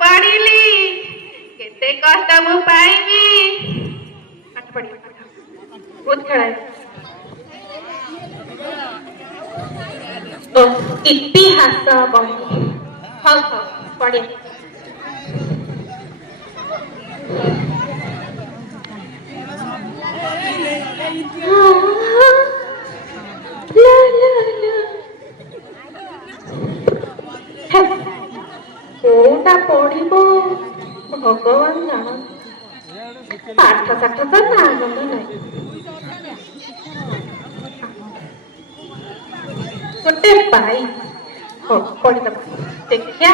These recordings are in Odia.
पढ़िली केते कष्ट मु पाइबी पाठ पढ़ी बहुत खेला तो इतिहास बही हाँ हाँ पढ़े कोटा पढ़ब भगवान जान पाठ साठ तो ना गंध नहीं गोटे पाई हो पढ़ीद देखिया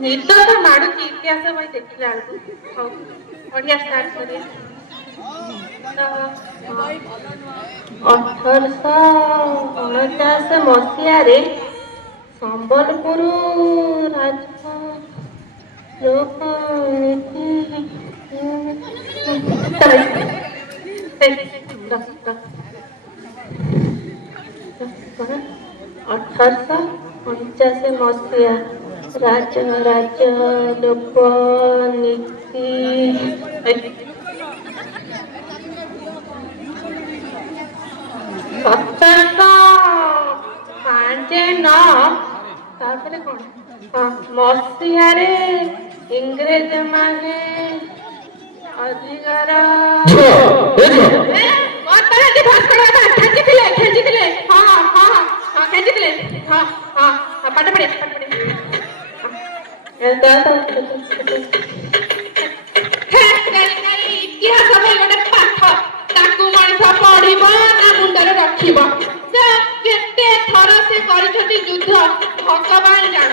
निद तो माड़ू इतिहास बही देखला बेलू बढ़िया स्टार्ट करिए 1849 मसीहारे संबलपुर अठारश 49 मसीहा राज्य राज्य लोक नीति 1759 मसीहारे इंग्रेज माने अधिकार पाठ पढ़े इतिहास गोटे पाठ ताकू मଣିଷ पढ़िब ना मुंडरे रखिब केते थर से करिसथि युद्ध भगवान जान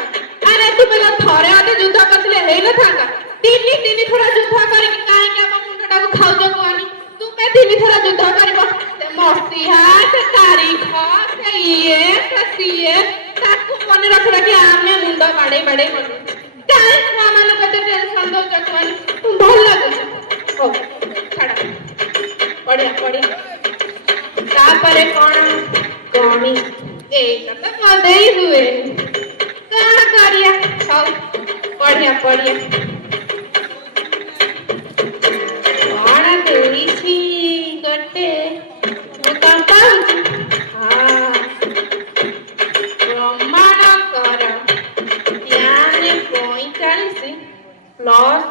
अरे तुमे थरे अधे युद्ध करथिले हेइ न थांगा तीन थोड़ा युद्ध करी काहे के हम मुंडटा को खाउ जगवानी तुमे तीन थोड़ा युद्ध करब से मसीहा से तारीख से ये से सीए ताकू मन रख रखी आमे मुंड बाड़े बाड़े मन काहे छुआ मान कते टेंशन दो जगवानी भल लागु हो छाड़ा बढ़िया बढ़िया तापरे कोन गणी एटा तो मदेई हुए काण करिया सब बढ़िया बढ़िया कोन देई छी गटे मुकांता हां प्रमाण कर ध्यान 45 प्लस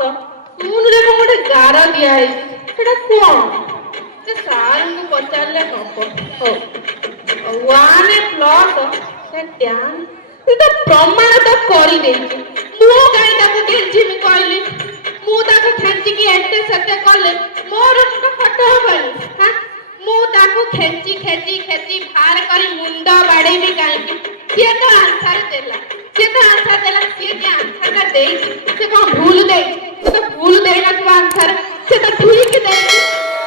सुन रे मोटे गारा दिया है सेटा कोन से सार को पचारले हबो हो 1 प्लस से ध्यान ये तो प्रमाण तो करी देछि मु काई ताको केंची मी कहली मु ताको खेंची की एते सत्य करले मोर तो फटो होबनी हां मु ताको खेंची खेंची खेंची भार करी मुंडा बाडे भी काई की से तो आंसर देला से आंसर का देई से को भूल देई तो भूल देला तो आंसर से तो ठीक देई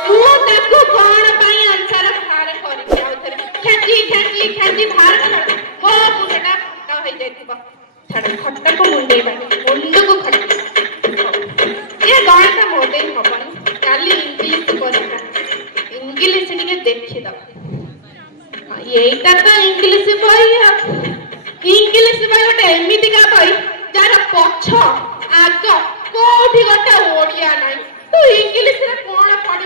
मु ताको कोन पाई आंसर भार करी आउथरे खेंची खेंची खेंची भार कर मो मुंडा फटा होई जाइतिबा छड़ खट्टा को मुंडे बाटे मुंड को खट्टा ये गणित मोदे हबनी काली इंग्लिश परीक्षा इंग्लिश टिके देखि द एटा तो इंग्लिश बही इंग्लिश बही गोटे एमिति का बही जार पछ आग कोठी गोटे ओडिया नाही तू इंग्लिश रे कोन पढि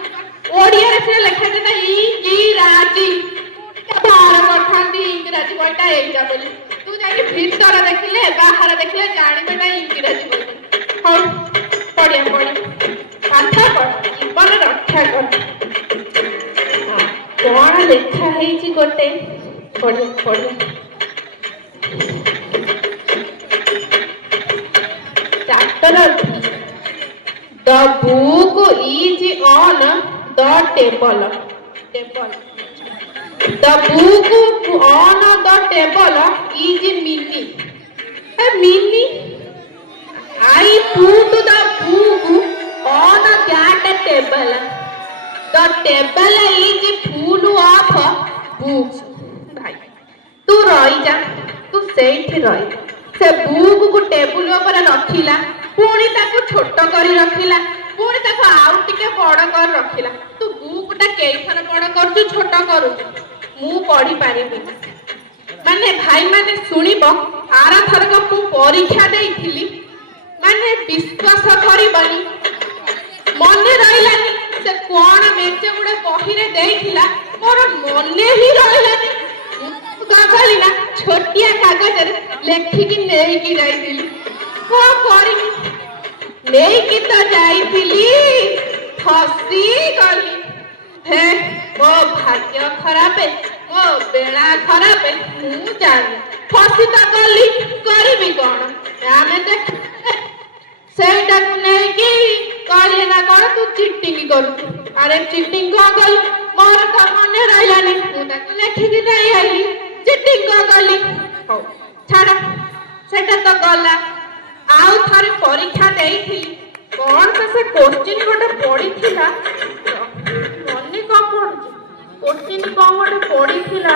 ओडिया रे से लिखा देता इंगिराजी बाहर पठांती इंग्राजी बहीटा एइटा बोली तू जाके भीतर देखिले बाहर देखिले जानि बेटा इंग्राजी बोली हो पढ़िया पढ़ी पाठ पढ़ जीवन रक्षा कर कोन लिखा हेछि गोटे पढ़ पढ़ chapter the book is on the table the book on the table is mini I put the book on that table the table is full of books भाई तू रही जा तू सेठी रही से बुक को टेबल ऊपर रखिला पुणी ताको छोट करी रखिला पुणी ताको आउ टिके बड़ कर रखिला तू बुक टा केई थर बड़ कर तू छोट करू मु पढ़ी पारिबी ମାନେ ଭାଇ ମାନେ ଶୁଣିବ ଆରଥରକ ମୁଁ ପରୀକ୍ଷା ଦେଇଥିଲି ମାନେ ବିଶ୍ୱାସ କରିବନି ମନେ ରହିଲାନି ସେ କଣ ମେଞ୍ଚେ ଗୁଡେ ବହିରେ ଦେଇଥିଲା ମୋର ମନେ ହିଁ ରହିଲାନି କଣ କଲି ନା ଛୋଟିଆ କାଗଜରେ ଲେଖିକି ନେଇକି ଯାଇଥିଲି କଣ କରିବି ନେଇକି ତ ଯାଇଥିଲି ଫସି ଗଲି ହେ ମୋ ଭାଗ୍ୟ ଖରାପ ମୋ ବେଳା ଖରାପ ମୁଁ ଜାଣି ଫସି ତ ଗଲି କରିବି କଣ ଆମେ ସେଇଟାକୁ ନେଇକି କହିଲେ ନା କଣ ତୁ ଚିଟିଂ କରୁଛୁ ଆରେ ଚିଟିଂ କଣ କଲୁ ମୋର ତ ମନେ ରହିଲାନି ମୁଁ ତାକୁ ଲେଖିକି ନେଇ ଆଇଲି ଚିଟିଂ କଣ କଲି ହଉ ଛାଡ ସେଟା ତ ଗଲା ଆଉ ଥରେ ପରୀକ୍ଷା ଦେଇଥିଲି କଣ ତ ସେ କୋଶ୍ଚିନ୍ ଗୋଟେ ପଡିଥିଲା ମନେ କଣ ପଡୁଛି କୋଶ୍ଚିନ୍ କଣ ଗୋଟେ ପଡିଥିଲା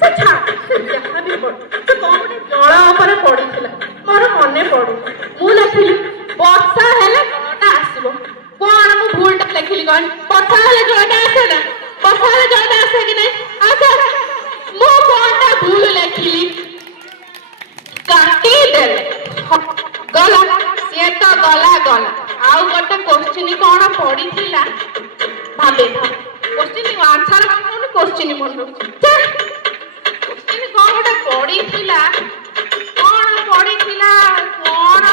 ସେ ଛାଡ ସେ ଯାହା ବି ପଡୁ ସେ କଣ ଗୋଟେ ଜଳ ଉପରେ ପଡିଥିଲା ମୋର ମନେ ପଡୁନି ମୁଁ ଲେଖିଲି ବର୍ଷା ହେଲେ ଜଳଟା ଆସିବ କଣ ମୁଁ ଭୁଲଟା ଲେଖିଲି କଣ ବର୍ଷା ହେଲେ ଜଳଟା ଆସେ ନା ବର୍ଷା ହେଲେ ଜଳଟା ଆସେ କି ନାହିଁ ଆସେ ମୁଁ କଣଟା ଭୁଲ ଲେଖିଲି କାଟିଦେଲେ ଗଲା ସିଏ ତ ଗଲା ଆଉ ଗୋଟେ କୋଶ୍ଚିନ୍ କଣ ପଡିଥିଲା ଭାବେ କୋଶ୍ଚିନ୍ ଆନ୍ସର କଣ କୋଶ୍ଚିନ୍ ମନେ ରହୁଛି କୋଶ୍ଚିନ୍ କଣ ଗୋଟେ ପଡିଥିଲା କଣ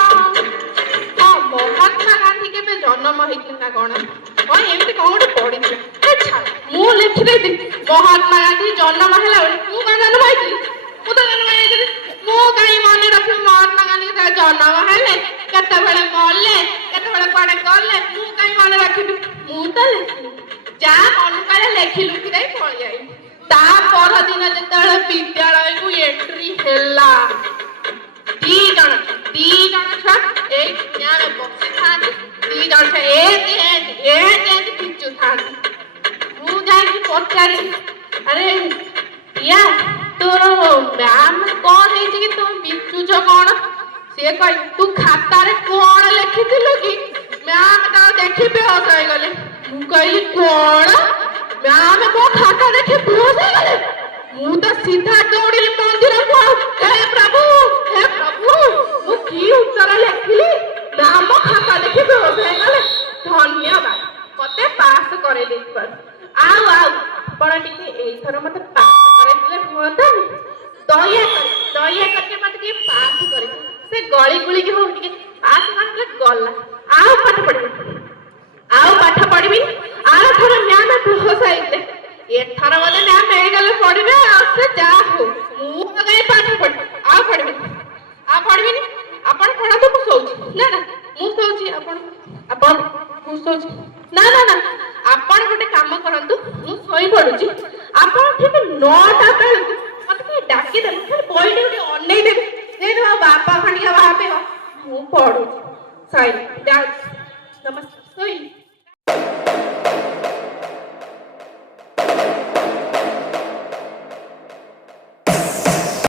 ହଁ ମହାତ୍ମା ଗାନ୍ଧୀ କେବେ ଜନ୍ମ ହେଇଥିଲା ନା କଣ ଏମିତି କଣ ଗୋଟେ ପଡିଥିଲା ମୁଁ ଲେଖିଦେଇଥିଲି ମହାତ୍ମା ଗାନ୍ଧୀ ଜନ୍ମ ହେଲା ବେଳେ ମୁଁ କଣ ଜନ୍ମ ହେଇଥିଲି ମୁଁ ତ ଜନ୍ମ ହେଇଥିଲି ମୁଁ କାହିଁ ମନେ ରଖିବି ମହାତ୍ମା ଗାନ୍ଧୀ ଜନ୍ମ ହେଲେ କେତେବେଳେ ମଲେ କେତେବେଳେ କୁଆଡେ ଗଲେ ମୁଁ କାହିଁ ମନେ ରଖିବି ମୁଁ ତ ଲେଖିଲି ଯାହା ମନେ କଲେ ଲେଖି ଲୁଖି ଦେଇ ପଳେଇ ଆଇଲି ତା ପରଦିନ ଯେତେବେଳେ ବିଦ୍ୟାଳୟକୁ ଏଣ୍ଟ୍ରି ହେଲା ଦି ଜଣ ଛୁଆ ଏଇ ଆମେ ବସିଥାନ୍ତି ଦି ଜଣ ଛୁଆ ଏମିତି ପିଚୁଥାନ୍ତି ମୁଁ ଯାଇକି ପଚାରିଲି ଆରେ ପ୍ରିୟା ତୋର ମ୍ୟାମ କଣ ହେଇଛି କି ତୁ ବିଚୁଛ କଣ ସିଏ କହି ତୁ ଖାତାରେ କଣ ଲେଖିଥିଲୁ କି ମ୍ୟାମ ତ ଦେଖି ବେହୋସ ହେଇଗଲେ ମୁଁ କହିଲି କଣ ମ୍ୟାମ ମୋ ଖାତା ଦେଖି ବେହୋସ ହେଇଗଲେ ମୁଁ ତ ସିଧା ଦୌଡ଼ିଲି ମନ୍ଦିରକୁ ହେ ପ୍ରଭୁ ମୁଁ କି ଉତ୍ତର ଲେଖିଲି ମ୍ୟାମ ଖାତା ଦେଖି ବେହୋସ ହେଇଗଲେ ଧନ୍ୟବାଦ ମତେ ପାସ୍ କରେଇ ଦେଇଥିବାରୁ ଆଉ ଆପଣ ଟିକେ ଏଇଥର ମତେ ପାସ୍ କରେଇଥିଲେ ହୁଅନ୍ତାନି ଦୟାକରି ମତେ ଟିକେ ପାସ୍ କରେଇ ସେ ଗଳି ଗୁଳିକି ହଉ ଟିକେ ପାସ୍ କରିଥିଲେ ଗଲା ଆଉ ପାଠ ପଢିବି ଆଉ ଥର ମ୍ୟାମ ବେହୋସ ହେଇଥିଲେ ଏଥର ବୋଧେ ମ୍ୟାମ ହେଇଗଲେ ପଢିବେ ଆଉ ସେ ଯାହା ହଉ ମୁଁ ତ କାହିଁ ପାଠ ପଢିବି ଆଉ ପଢିବିନି ଆପଣ ପଢାନ୍ତୁ ମୁଁ ଶୋଉଛି ନା ମୁଁ ଶୋଉଛି ମୁଁ ଶୋଉଛି ନା ଆପଣ ଗୋଟେ କାମ କରନ୍ତୁ ମୁଁ ଶୋଇ ପଡୁଛି ଆପଣ ଠିକ 9ଟା ବେଳକୁ ମତେ ଟିକେ ଡାକିଦେବେ ଖାଲି ବହିଟେ ଗୋଟେ ଅନେଇ ଦେବେ ଯେହେତୁ ଆଉ ବାପା ଖଣ୍ଡିଆ ଭାବିବ ମୁଁ ପଢୁଛି ସରି ଯାଉଛି ନମସ୍କାର ଶୋଇ